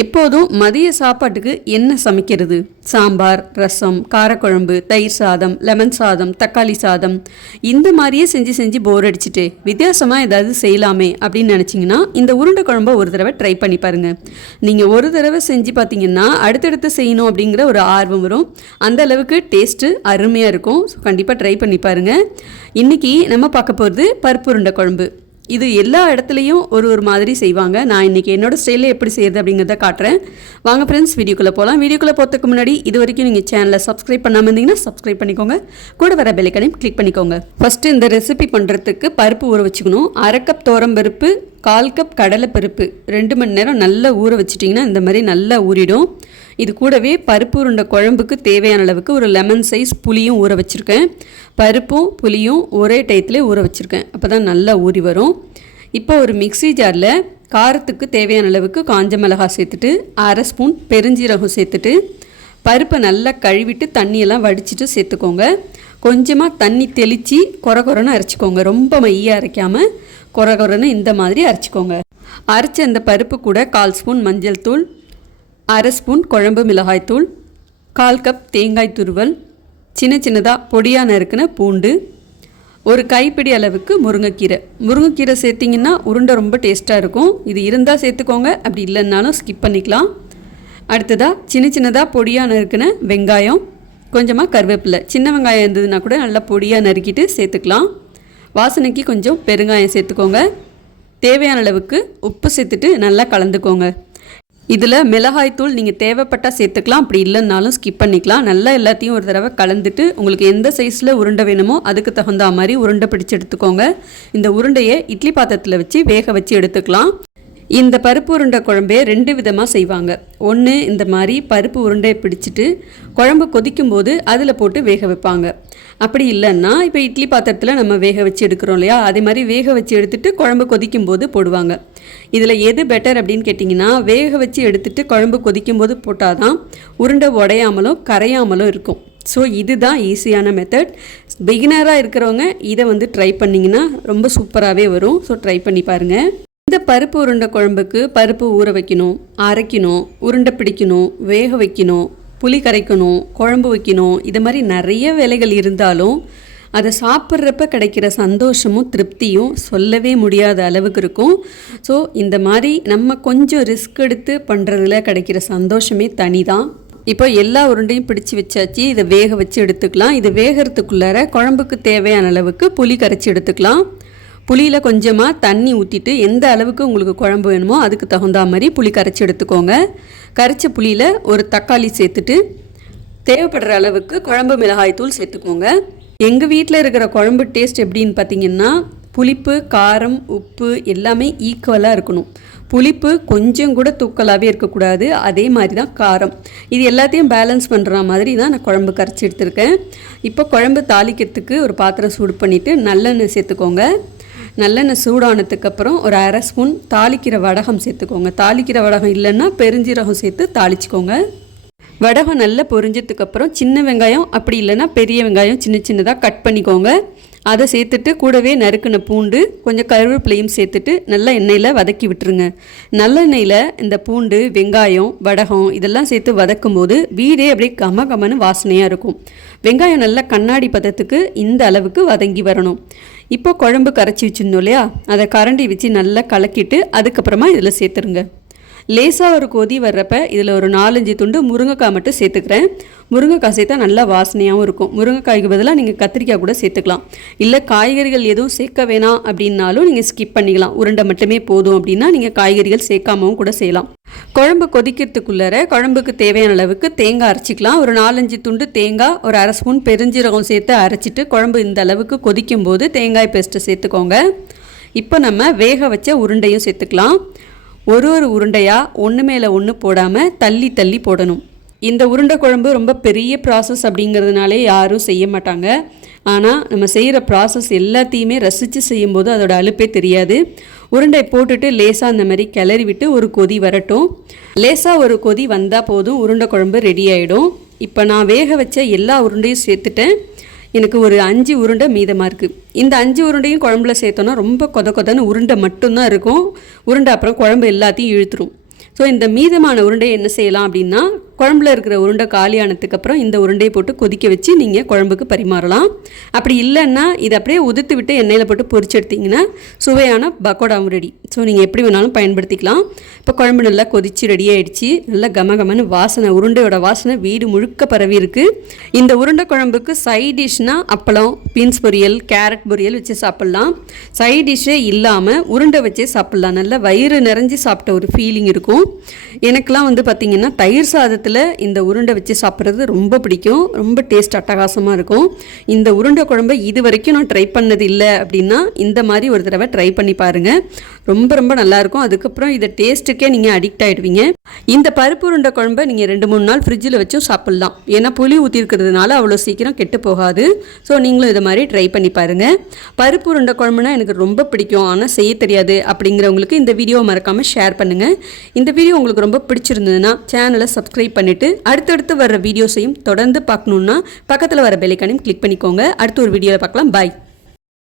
எப்போதும் மதிய சாப்பாட்டுக்கு என்ன சமைக்கிறது? சாம்பார், ரசம், காரக்குழம்பு, தயிர் சாதம், லெமன் சாதம், தக்காளி சாதம் இந்த மாதிரியே செஞ்சு செஞ்சு போர் அடிச்சுட்டு வித்தியாசமாக ஏதாவது செய்யலாமே அப்படின்னு நினச்சிங்கன்னா இந்த உருண்டை குழம்பை ஒரு தடவை ட்ரை பண்ணி பாருங்கள். நீங்கள் ஒரு தடவை செஞ்சு பார்த்தீங்கன்னா அடுத்தடுத்து செய்யணும் அப்படிங்கிற ஒரு ஆர்வம் வரும். அந்த அளவுக்கு டேஸ்ட்டு அருமையாக இருக்கும். ஸோ கண்டிப்பாக ட்ரை பண்ணி பாருங்கள். இன்றைக்கி நம்ம பார்க்க போகிறது பருப்பு உருண்டை குழம்பு. இது எல்லா இடத்துலையும் ஒரு மாதிரி செய்வாங்க. நான் இன்றைக்கி என்னோடய ஸ்டைலில் எப்படி செய்கிறது அப்படிங்கிறத காட்டுறேன். வாங்க ஃப்ரெண்ட்ஸ், வீடியோக்குள்ளே போகலாம். வீடியோக்குள்ளே போகிறதுக்கு முன்னாடி இது வரைக்கும் நீங்கள் சேனலை சப்ஸ்கிரைப் பண்ணாமல் இருந்தீங்கன்னா சப்ஸ்கிரைப் பண்ணிக்கோங்க. கூட வர பெல் ஐகானையும் கிளிக் பண்ணிக்கோங்க. ஃபஸ்ட்டு இந்த ரெசிபி பண்ணுறதுக்கு பருப்பு ஊற வச்சுக்கணும். 1/2 கப் துவரம்பருப்பு, 1/4 கப் கடலைப்பருப்பு 2 மணி நேரம் நல்லா ஊற வச்சிட்டிங்கன்னா இந்த மாதிரி நல்லா ஊறிடும். இது கூடவே பருப்பு உருண்டை குழம்புக்கு தேவையான அளவுக்கு ஒரு லெமன் சைஸ் புளியும் ஊற வச்சுருக்கேன். பருப்பும் புளியும் ஒரே டயத்தில் ஊற வச்சுருக்கேன். அப்போ தான் நல்லா ஊறி வரும். இப்போ ஒரு மிக்ஸி ஜாரில் காரத்துக்கு தேவையான அளவுக்கு காஞ்ச மிளகாய் சேர்த்துட்டு 1/2 ஸ்பூன் பெருஞ்சீரகம் சேர்த்துட்டு பருப்பை நல்லா கழுவிட்டு தண்ணியெல்லாம் வடிச்சிட்டு சேர்த்துக்கோங்க. கொஞ்சமாக தண்ணி தெளித்து கொரன்னு அரைச்சிக்கோங்க. ரொம்ப மையாக அரைக்காமல் கொரன்னு இந்த மாதிரி அரைச்சிக்கோங்க. அரைச்ச அந்த பருப்பு கூட 1/4 ஸ்பூன் மஞ்சள் தூள், 1/2 ஸ்பூன் குழம்பு மிளகாய் தூள், 1/4 கப் தேங்காய் துருவல், சின்ன சின்னதாக பொடியாக நறுக்கின பூண்டு, ஒரு கைப்பிடி அளவுக்கு முருங்கைக்கீரை சேர்த்திங்கன்னா உருண்டை ரொம்ப டேஸ்ட்டாக இருக்கும். இது இருந்தால் சேர்த்துக்கோங்க, அப்படி இல்லைன்னாலும் ஸ்கிப் பண்ணிக்கலாம். அடுத்ததாக சின்ன சின்னதாக பொடியாக நறுக்கின வெங்காயம், கொஞ்சமாக கருவேப்பிலை, சின்ன வெங்காயம் இருந்ததுன்னா கூட நல்லா பொடியாக நறுக்கிட்டு சேர்த்துக்கலாம். வாசனைக்கு கொஞ்சம் பெருங்காயம் சேர்த்துக்கோங்க. தேவையான அளவுக்கு உப்பு சேர்த்துட்டு நல்லா கலந்துக்கோங்க. இதில் மிளகாய்த்தூள் நீங்கள் தேவைப்பட்டால் சேர்த்துக்கலாம், அப்படி இல்லைன்னாலும் ஸ்கிப் பண்ணிக்கலாம். நல்லா எல்லாத்தையும் ஒரு தடவை கலந்துட்டு உங்களுக்கு எந்த சைஸில் உருண்டை வேணுமோ அதுக்கு தகுந்த மாதிரி உருண்டை பிடிச்சி எடுத்துக்கோங்க. இந்த உருண்டையை இட்லி பாத்திரத்தில் வச்சு வேக வச்சு எடுத்துக்கலாம். இந்த பருப்பு உருண்டை குழம்பே 2 விதமாக செய்வாங்க. ஒன்று, இந்த மாதிரி பருப்பு உருண்டையை பிடிச்சிட்டு குழம்பு கொதிக்கும்போது அதில் போட்டு வேக வைப்பாங்க. அப்படி இல்லைன்னா இப்போ இட்லி பாத்திரத்தில் நம்ம வேக வச்சு எடுக்கிறோம் இல்லையா, அதே மாதிரி வேக வச்சு எடுத்துகிட்டு குழம்பு கொதிக்கும்போது போடுவாங்க. இதில் எது பெட்டர் அப்படின்னு கேட்டிங்கன்னா, வேக வச்சு எடுத்துகிட்டு குழம்பு கொதிக்கும்போது போட்டால் தான் உருண்டை உடையாமலும் கரையாமலும் இருக்கும். ஸோ இதுதான் ஈஸியான மெத்தட். பிகினராக இருக்கிறவங்க இதை ட்ரை பண்ணிங்கன்னா ரொம்ப சூப்பராகவே வரும். ஸோ ட்ரை பண்ணி பாருங்கள். இந்த பருப்பு உருண்டை குழம்புக்கு பருப்பு ஊற வைக்கணும், அரைக்கணும், உருண்டை பிடிக்கணும், வேக வைக்கணும், புளி கரைக்கணும், குழம்பு வைக்கணும், இது மாதிரி நிறைய வேலைகள் இருந்தாலும் அதை சாப்பிட்றப்ப கிடைக்கிற சந்தோஷமும் திருப்தியும் சொல்லவே முடியாத அளவுக்கு இருக்கும். ஸோ இந்த மாதிரி நம்ம கொஞ்சம் ரிஸ்க் எடுத்து பண்ணுறதுல கிடைக்கிற சந்தோஷமே தனி தான். இப்போ எல்லா உருண்டையும் பிடிச்சி வச்சாச்சு. இதை வேக வச்சு எடுத்துக்கலாம். இது வேகிறதுக்குள்ளார குழம்புக்கு தேவையான அளவுக்கு புளி கரைச்சி எடுத்துக்கலாம். புளியில் கொஞ்சமாக தண்ணி ஊற்றிட்டு எந்த அளவுக்கு உங்களுக்கு குழம்பு வேணுமோ அதுக்கு தகுந்த மாதிரி புளி கரைச்சி எடுத்துக்கோங்க. கரைச்ச புளியில் ஒரு தக்காளி சேர்த்துட்டு தேவைப்படுற அளவுக்கு குழம்பு மிளகாய் தூள் சேர்த்துக்கோங்க. எங்கள் வீட்டில் இருக்கிற குழம்பு டேஸ்ட் எப்படின்னு பார்த்தீங்கன்னா, புளிப்பு, காரம், உப்பு எல்லாமே ஈக்குவலாக இருக்கணும். புளிப்பு கொஞ்சம் கூட தூக்கலாகவே இருக்கக்கூடாது. அதே மாதிரி தான் காரம். இது எல்லாத்தையும் பேலன்ஸ் பண்ணுற மாதிரி தான் நான் குழம்பு கரைச்சி எடுத்திருக்கேன். இப்போ குழம்பு தாளிக்கிறதுக்கு ஒரு பாத்திரம் சூடு பண்ணிவிட்டு நல்லெண்ணெய் சேர்த்துக்கோங்க. நல்லெண்ணெய் சூடானதுக்கப்புறம் ஒரு 1/2 ஸ்பூன் தாளிக்கிற வடகம் சேர்த்துக்கோங்க. தாளிக்கிற வடகம் இல்லைன்னா பெருஞ்சீரகம் சேர்த்து தாளிச்சிக்கோங்க. வடகம் நல்லா பொரிஞ்சதுக்கப்புறம் சின்ன வெங்காயம், அப்படி இல்லைன்னா பெரிய வெங்காயம் சின்ன சின்னதாக கட் பண்ணிக்கோங்க. அதை சேர்த்துட்டு கூடவே நறுக்கின பூண்டு, கொஞ்சம் கருவேப்பிலையும் சேர்த்துட்டு நல்லா எண்ணெயில் வதக்கி விட்டுருங்க. நல்லெண்ணெயில் இந்த பூண்டு, வெங்காயம், வடகம் இதெல்லாம் சேர்த்து வதக்கும் போது வீடே அப்படியே கமன்னு வாசனையாக இருக்கும். வெங்காயம் நல்லா கண்ணாடி பதத்துக்கு இந்த அளவுக்கு வதங்கி வரணும். இப்போ குழம்பு கரைச்சி வச்சுருந்தோம் இல்லையா, அதை கரண்டி வச்சு நல்லா கலக்கிட்டு அதுக்கப்புறமா இதில் சேர்த்துருங்க. லேசாக ஒரு கொதி வர்றப்ப இதில் ஒரு 4-5 துண்டு முருங்கைக்காய் மட்டும் சேர்த்துக்கிறேன். முருங்கைக்காய் சேர்த்தா நல்லா வாசனையாகவும் இருக்கும். முருங்கைக்காய்க்கு பதிலாக நீங்கள் கத்திரிக்காய் கூட சேர்த்துக்கலாம். இல்லை காய்கறிகள் எதுவும் சேர்க்க வேணாம் அப்படின்னாலும் நீங்கள் ஸ்கிப் பண்ணிக்கலாம். உருண்டை மட்டுமே போதும் அப்படின்னா நீங்கள் காய்கறிகள் சேர்க்காமவும் கூட செய்யலாம். குழம்பு கொதிக்கிறதுக்குள்ளார குழம்புக்கு தேவையான அளவுக்கு தேங்காய் அரைச்சிக்கலாம். ஒரு 4-5 துண்டு தேங்காய், ஒரு 1/2 ஸ்பூன் பெருஞ்சீரகம் சேர்த்து அரைச்சிட்டு குழம்பு இந்த அளவுக்கு கொதிக்கும் போது தேங்காய் பேஸ்ட்டு சேர்த்துக்கோங்க. இப்போ நம்ம வேக வச்ச உருண்டையும் சேர்த்துக்கலாம். ஒரு உருண்டையாக ஒன்று மேலே ஒன்று போடாமல் தள்ளி தள்ளி போடணும். இந்த உருண்டை குழம்பு ரொம்ப பெரிய ப்ராசஸ் அப்படிங்கிறதுனாலே யாரும் செய்ய மாட்டாங்க. ஆனால் நம்ம செய்கிற ப்ராசஸ் எல்லாத்தையுமே ரசித்து செய்யும்போது அதோட அலுப்பே தெரியாது. உருண்டை போட்டுட்டு லேசாக அந்த மாதிரி கிளறி விட்டு ஒரு கொதி வரட்டும். லேசாக ஒரு கொதி வந்தால் போதும், உருண்டை குழம்பு ரெடி ஆகிடும். இப்போ நான் வேக வச்ச எல்லா உருண்டையும் சேர்த்துட்டேன். எனக்கு ஒரு 5 உருண்டை மீதமாக இருக்குது. இந்த 5 உருண்டையும் குழம்புல சேர்த்தோன்னா ரொம்ப கொதன்னு உருண்டை மட்டும்தான் இருக்கும். உருண்டை அப்புறம் குழம்பு எல்லாத்தையும் இழுத்துரும். ஸோ இந்த மீதமான உருண்டையை என்ன செய்யலாம் அப்படின்னா, குழம்புல இருக்கிற உருண்டை காலியானதுக்கு அப்புறம் இந்த உருண்டையை போட்டு கொதிக்க வச்சு நீங்கள் குழம்புக்கு பரிமாறலாம். அப்படி இல்லைன்னா இதை அப்படியே உதிர்த்து விட்டு எண்ணெயில் போட்டு பொரிச்சு எடுத்திங்கன்னா சுவையான பக்கோடாவும் ரெடி. ஸோ நீங்கள் எப்படி வேணாலும் பயன்படுத்திக்கலாம். இப்போ குழம்பு நல்லா கொதித்து ரெடி ஆகிடுச்சு. நல்லா கமகமன்னு வாசனை, உருண்டையோட வாசனை வீடு முழுக்க பரவி இருக்குது. இந்த உருண்டை குழம்புக்கு சைட் டிஷ்னால் அப்பளம், பீன்ஸ் பொரியல், கேரட் பொரியல் வச்சு சாப்பிட்லாம். சைட் டிஷ்ஷே இல்லாமல் உருண்டை வச்சே சாப்பிட்லாம். நல்லா வயிறு நிறைஞ்சி சாப்பிட்ட ஒரு ஃபீலிங் இருக்கும். எனக்கெலாம் பார்த்திங்கன்னா தயிர் சாதத்தில் இந்த உருண்டை வச்சு சாப்பிட்றது ரொம்ப பிடிக்கும். ரொம்ப டேஸ்ட் அட்டகாசமாக இருக்கும். இந்த உருண்டை குழம்பை இது வரைக்கும் நான் ட்ரை பண்ணது இல்லை அப்படின்னா இந்த மாதிரி ஒரு தடவை ட்ரை பண்ணி பாருங்கள். ரொம்ப ரொம்ப நல்லாயிருக்கும். அதுக்கப்புறம் இதை டேஸ்ட்டுக்கே நீங்கள் அடிக்ட் ஆகிடுவீங்க. இந்த பருப்பு உருண்டை குழம்பை நீங்கள் 2-3 நாள் ஃப்ரிட்ஜில் வச்சும் சாப்பிட்லாம். ஏன்னா புளி ஊற்றிருக்கிறதுனால அவ்வளோ சீக்கிரம் கெட்டு போகாது. ஸோ நீங்களும் இதை மாதிரி ட்ரை பண்ணி பாருங்கள். பருப்பு உருண்டை குழம்புனா எனக்கு ரொம்ப பிடிக்கும், ஆனால் செய்ய தெரியாது அப்படிங்கிறவங்களுக்கு இந்த வீடியோவை மறக்காமல் ஷேர் பண்ணுங்கள். இந்த வீடியோ உங்களுக்கு ரொம்ப பிடிச்சிருந்ததுன்னா சேனலை சப்ஸ்கிரைப் பண்ணிவிட்டு அடுத்தடுத்து வர்ற வீடியோஸையும் தொடர்ந்து பார்க்கணுன்னா பக்கத்தில் வர பெல் ஐகானையும் கிளிக் பண்ணிக்கோங்க. அடுத்த ஒரு வீடியோவில் பார்க்கலாம். பாய்.